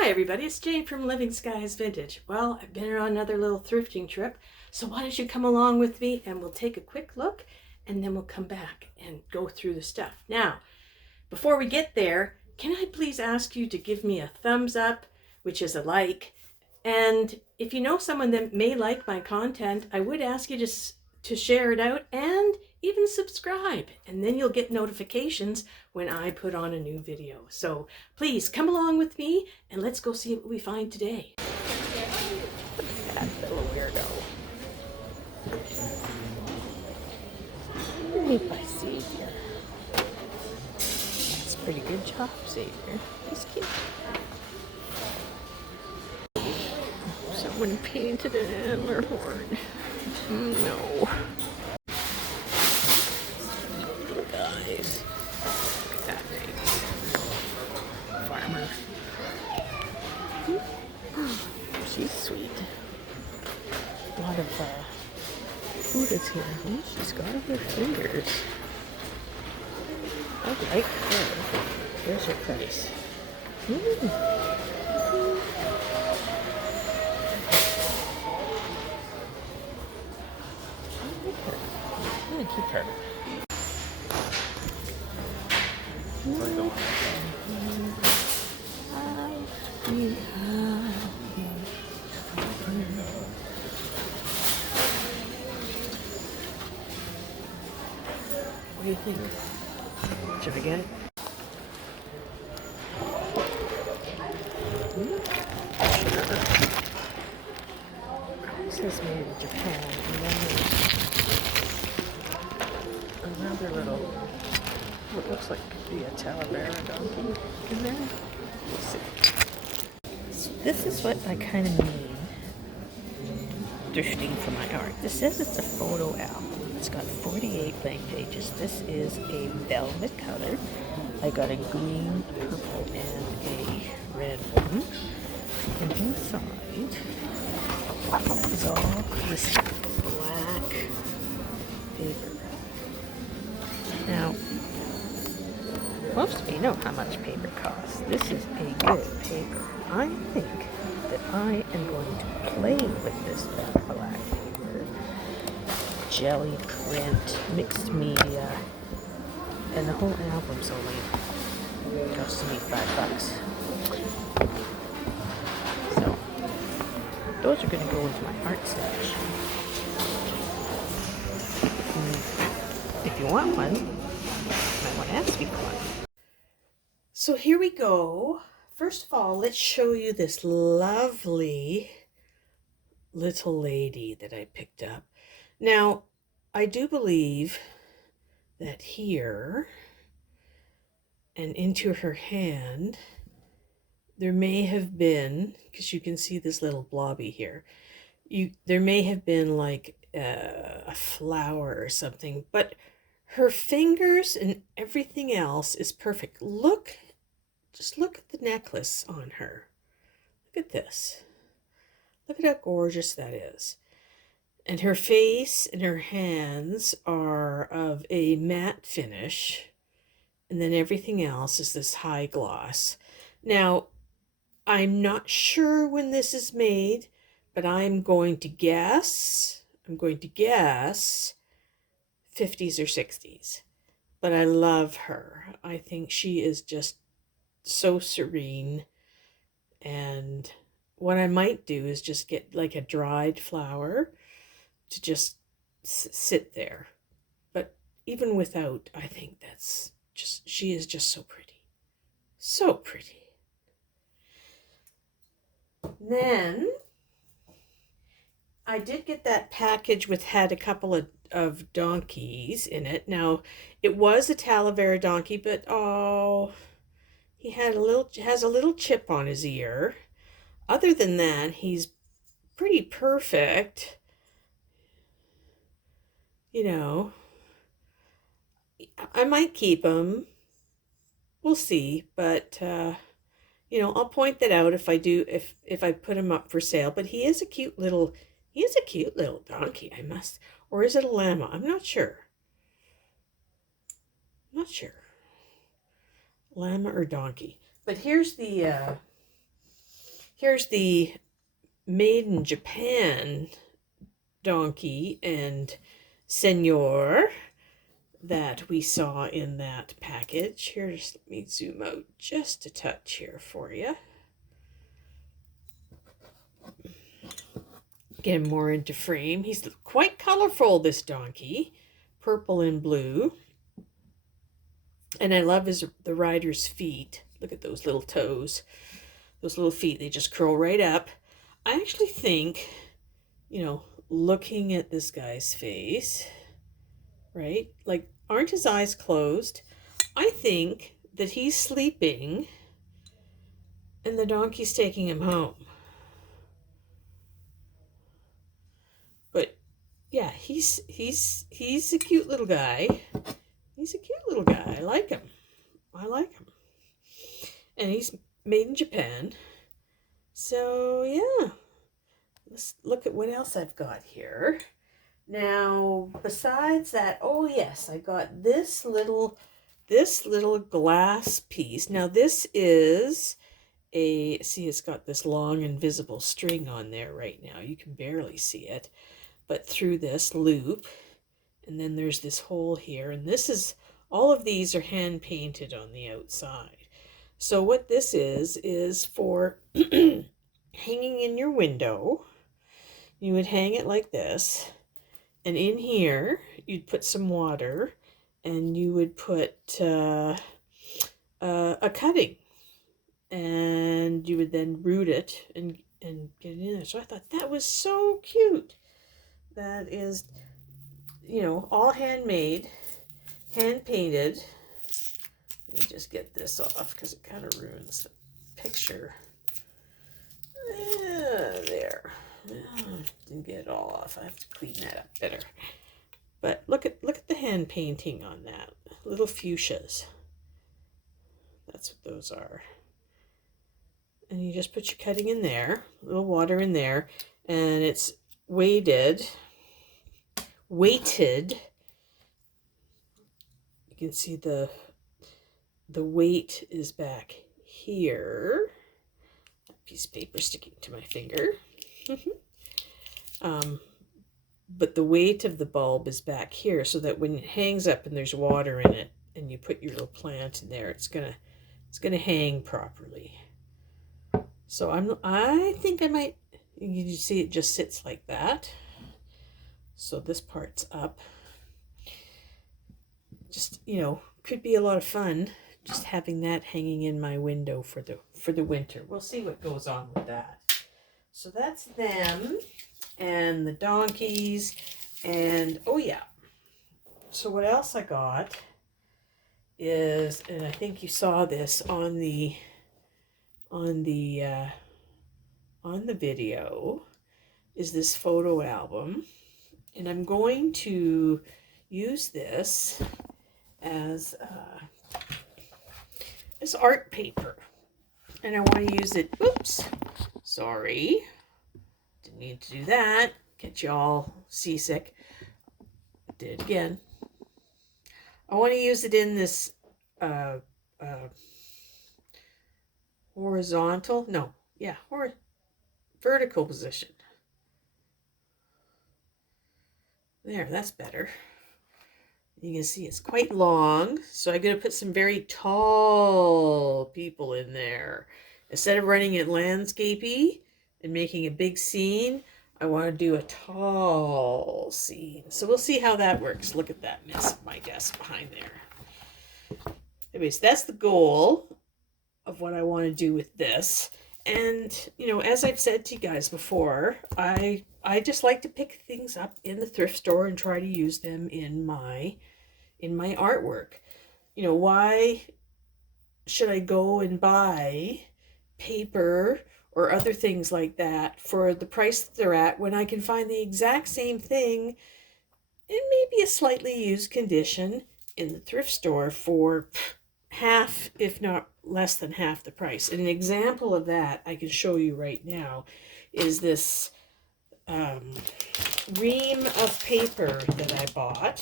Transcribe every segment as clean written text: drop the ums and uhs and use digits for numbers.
Hi everybody, it's Jane from Living Skies Vintage. Well, I've been on another little thrifting trip, so why don't you come along with me and we'll take a quick look and then we'll come back and go through the stuff. Now, before we get there, can I please ask you to give me a thumbs up, which is a like, and if you know someone that may like my content, I would ask you to share it out and even subscribe, and then you'll get notifications when I put on a new video. So please come along with me and let's go see what we find today. That little weirdo. Underneath my Savior. That's a pretty good job, Savior. He's cute. Someone painted an antler horn. No. Guys, look at that thing. Farmer. She's sweet. A lot of food is here. Oh, she's got her fingers. I like her. Here's her price. I'm gonna keep her. What do you think? Should I get it? It says made in Japan, and then there's another little, what looks like could be a Talavera donkey in there. We'll see. So this is what I kind of mean thrifting for my art. This says it's a photo album. It's got 48 blank pages. This is a velvet color. I got a green, purple, and a red one. And inside is all this black paper. Now, most of you know how much paper costs. This is a good paper. I think that I am going to play with this black paper. Jelly print, mixed media, and the whole album's only cost me $5. So, those are going to go into my art stash. If you want one, you might want to ask me for one. So here we go. First of all, let's show you this lovely little lady that I picked up. Now, I do believe that here and into her hand, there may have been, because you can see this little blobby here, there may have been like a flower or something, but her fingers and everything else is perfect. Just look at the necklace on her. Look at this. Look at how gorgeous that is. And her face and her hands are of a matte finish. And then everything else is this high gloss. Now, I'm not sure when this is made, but I'm going to guess 50s or 60s. But I love her. I think she is just so serene. And what I might do is just get like a dried flower to just sit there. But even without, I think she is just so pretty. So pretty. Then I did get that package which had a couple of donkeys in it. Now, it was a Talavera donkey, but oh, he has a little chip on his ear. Other than that, he's pretty perfect. You know, I might keep him. We'll see, but you know, I'll point that out if I do, if I put him up for sale. But he is a cute little donkey, or is it a llama? I'm not sure. Not sure. Llama or donkey. But here's the Here's the made in Japan donkey and Señor that we saw in that package. Here's, let me zoom out just a touch here for you. Get him more into frame. He's quite colorful, this donkey. Purple and blue. And I love the rider's feet. Look at those little toes. Those little feet, they just curl right up. I actually think, you know, looking at this guy's face, right? Like, aren't his eyes closed? I think that he's sleeping and the donkey's taking him home. But yeah, he's a cute little guy. He's a cute little guy. I like him. I like him. And he's made in Japan. So yeah, let's look at what else I've got here. Now, besides that, oh yes, I got this little glass piece. Now this is see, it's got this long invisible string on there right now. You can barely see it, but through this loop, and then there's this hole here, and this is, all of these are hand painted on the outside. So what this is for hanging in your window. You would hang it like this, and in here you'd put some water, and you would put a cutting, and you would then root it and get it in there. So I thought that was so cute. That is, you know, all handmade, hand painted. Let me just get this off because it kind of ruins the picture. There. Didn't get it all off. I have to clean that up better. But look at the hand painting on that. Little fuchsias. That's what those are. And you just put your cutting in there, a little water in there, and it's weighted. You can see the weight is back here. That piece of paper sticking to my finger. But the weight of the bulb is back here, so that when it hangs up and there's water in it, and you put your little plant in there, it's gonna hang properly. So I think I might. You see, it just sits like that. So this part's up. Just, you know, could be a lot of fun just having that hanging in my window for the winter. We'll see what goes on with that. So that's them and the donkeys, and oh yeah. So what else I got is, and I think you saw this on the video, is this photo album. And I'm going to use this as art paper. And I want to use it, oops, sorry, didn't need to do that, get you all seasick. Did it again. I want to use it in this vertical position. There, that's better. You can see it's quite long, so I'm going to put some very tall people in there. Instead of running it landscapey and making a big scene, I want to do a tall scene. So we'll see how that works. Look at that mess of my desk behind there. Anyways, that's the goal of what I want to do with this. And, you know, as I've said to you guys before, I just like to pick things up in the thrift store and try to use them in my artwork. You know, why should I go and buy paper or other things like that for the price that they're at when I can find the exact same thing in maybe a slightly used condition in the thrift store for half, if not less than half the price? And an example of that I can show you right now is this ream of paper that I bought.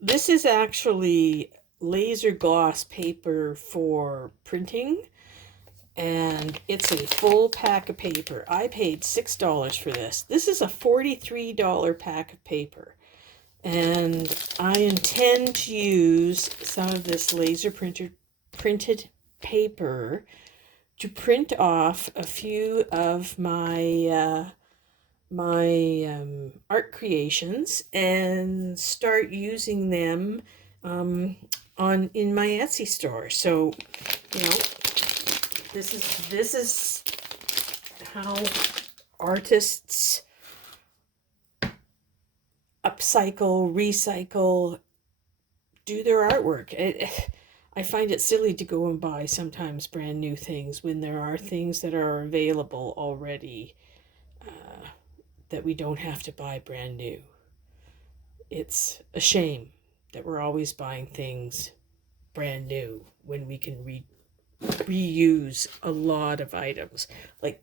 This is actually laser gloss paper for printing, and it's a full pack of paper. I paid $6 for this. This is a $43 pack of paper, and I intend to use some of this laser printed paper to print off a few of my art creations and start using them in my Etsy store. So, you know, this is how artists upcycle, recycle, do their artwork. I find it silly to go and buy sometimes brand new things when there are things that are available already that we don't have to buy brand new. It's a shame that we're always buying things brand new when we can reuse a lot of items. Like,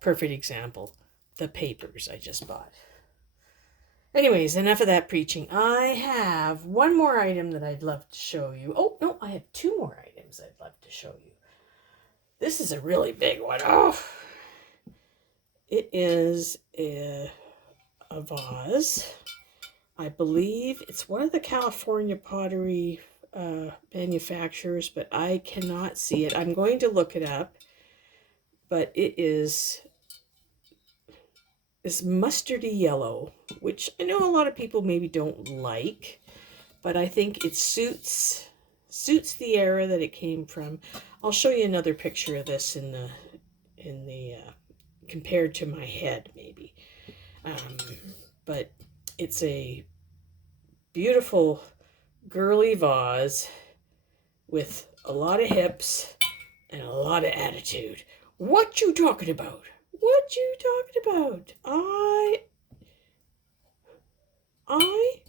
perfect example, the papers I just bought. Anyways, enough of that preaching. I have one more item that I'd love to show you. Oh, no, I have two more items I'd love to show you. This is a really big one. Oh, it is a vase. I believe it's one of the California pottery manufacturers, but I cannot see it. I'm going to look it up, but it is this mustardy yellow, which I know a lot of people maybe don't like, but I think it suits the era that it came from. I'll show you another picture of this in the compared to my head maybe, but it's a beautiful girly vase with a lot of hips and a lot of attitude. What you talking about? What you talking about?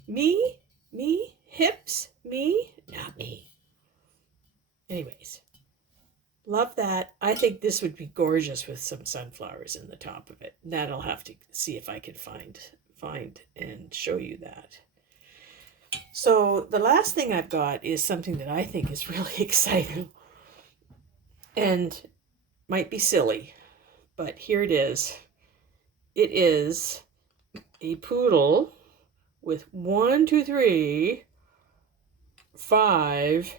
Me, hips, me, not me. Anyways, love that. I think this would be gorgeous with some sunflowers in the top of it. That I'll have to see if I can find and show you that. So the last thing I've got is something that I think is really exciting and might be silly, but here it is. It is a poodle with 1, 2, 3, 5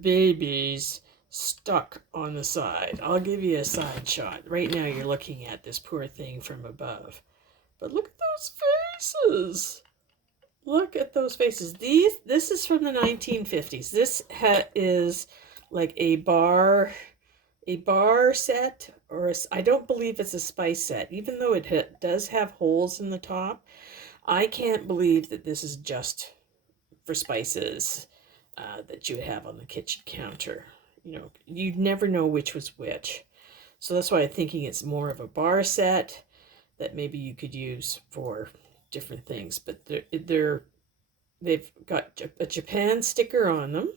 babies stuck on the side. I'll give you a side shot. Right now you're looking at this poor thing from above. But look at those faces. Look at those faces. This is from the 1950s. This is like a bar set, or I don't believe it's a spice set, even though it does have holes in the top. I can't believe that this is just for spices that you would have on the kitchen counter. You know, you'd never know which was which. So that's why I'm thinking it's more of a bar set that maybe you could use for different things. But they've got a Japan sticker on them.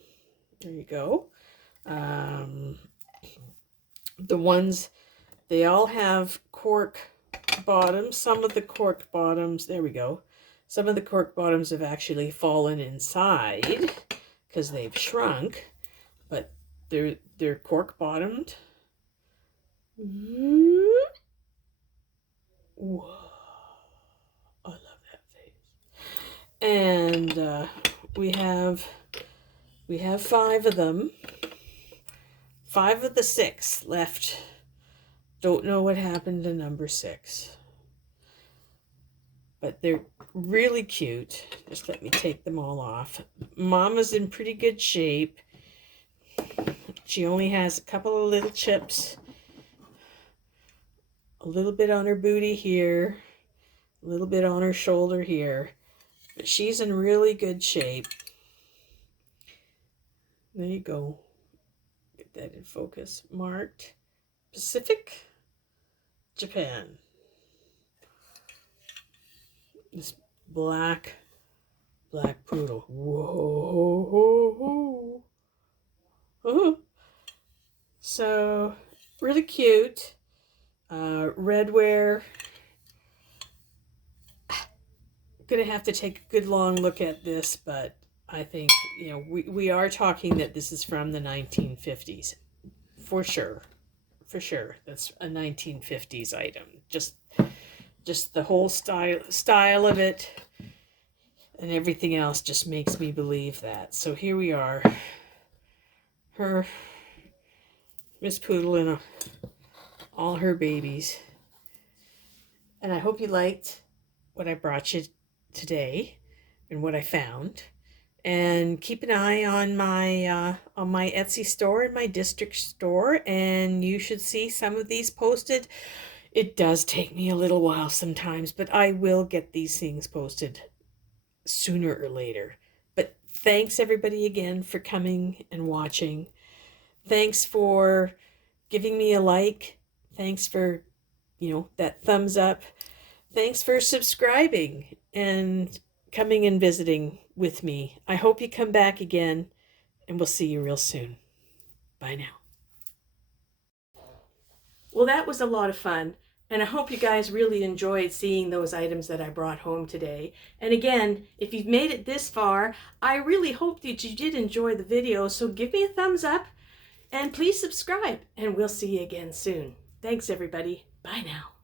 There you go. The ones, they all have cork bottoms. Some of the cork bottoms, there we go. Some of the cork bottoms have actually fallen inside because they've shrunk, but they're cork bottomed. Whoa, I love that face. And we have 5 of them. 5 of the 6 left. Don't know what happened to number 6. But they're really cute. Just let me take them all off. Mama's in pretty good shape. She only has a couple of little chips. A little bit on her booty here. A little bit on her shoulder here. But she's in really good shape. There you go. Get that in focus. Marked Pacific, Japan. This black poodle. Whoa. So, really cute. Red wear. Gonna have to take a good long look at this, but I think, you know, we are talking that this is from the 1950s. For sure. For sure. That's a 1950s item. Just the whole style of it and everything else just makes me believe that. So here we are. Her, Miss Poodle, and all her babies. And I hope you liked what I brought you today and what I found. And keep an eye on my Etsy store and my district store, and you should see some of these posted. It does take me a little while sometimes, but I will get these things posted sooner or later. But thanks everybody again for coming and watching. Thanks for giving me a like. Thanks for, you know, that thumbs up. Thanks for subscribing and coming and visiting with me. I hope you come back again, and we'll see you real soon. Bye now. Well, that was a lot of fun, and I hope you guys really enjoyed seeing those items that I brought home today. And again, if you've made it this far, I really hope that you did enjoy the video, so give me a thumbs up, and please subscribe, and we'll see you again soon. Thanks, everybody. Bye now.